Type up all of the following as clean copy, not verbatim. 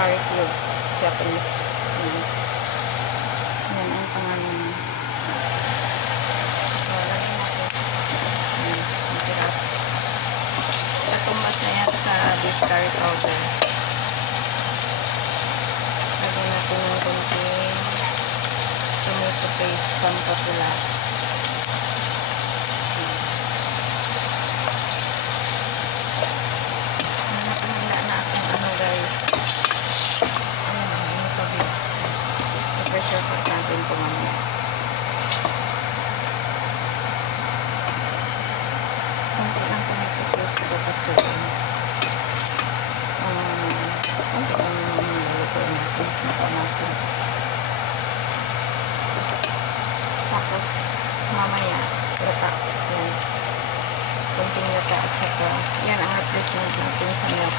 curry cube. Japanese. Yan. Yan ang pangalan niya. So, lagyan natin. Yan. Masarap. Katumbas na yan sa beef curry powder. Lagyan natin ng konting tomato paste pampapula. Pressure cook natin ito mamaya. Kunti lang tomato paste ito kasi kunti lang nilulutuin natin. Napamasin. Tapos mamaya lata. Yan. Kunting lata at saka yan ang replacement natin sa milk.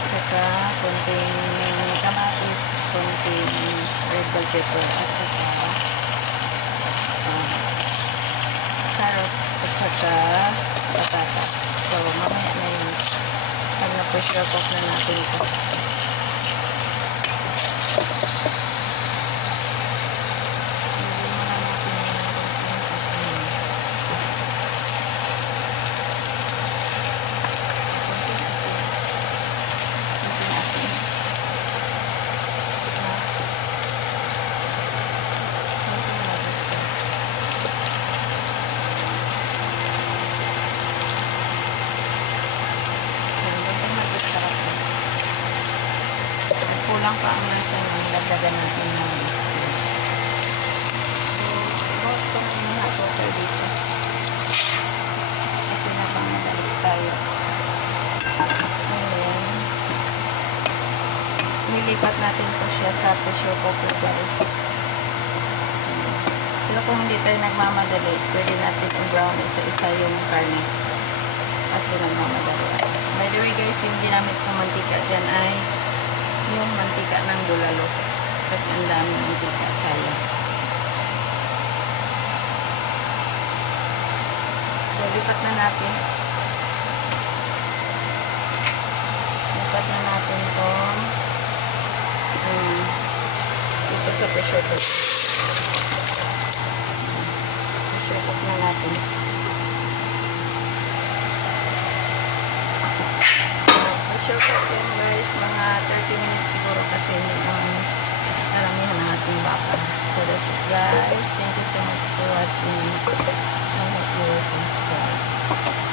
At saka kunting kamatis, kunting red bell pepper at saka carrots at saka patatas. So mamaya na yun pag na-pressure cook na natin ito. Kulang pa ang lasa ng lagdagan natin ng so, itong hot water dito kasi napangadali tayo. Ayan, nilipat natin po siya sa pressure cooker guys. Pero kung hindi tayo nagmamadali, pwede natin i-brown isa-isa yung karne kasi nagmamadali. By the way guys, yung ginamit kong mantika dyan ay yung mantika ng bulalo kasi ang dami mantika, sayang. So lipat na natin itong ito sa pressure cook na natin. Pressure cook yan guys, mga 30 minutes siguro kasi hindi naman alamihan ang ating baka. So that's it guys, thank you so much for watching. I hope you will subscribe.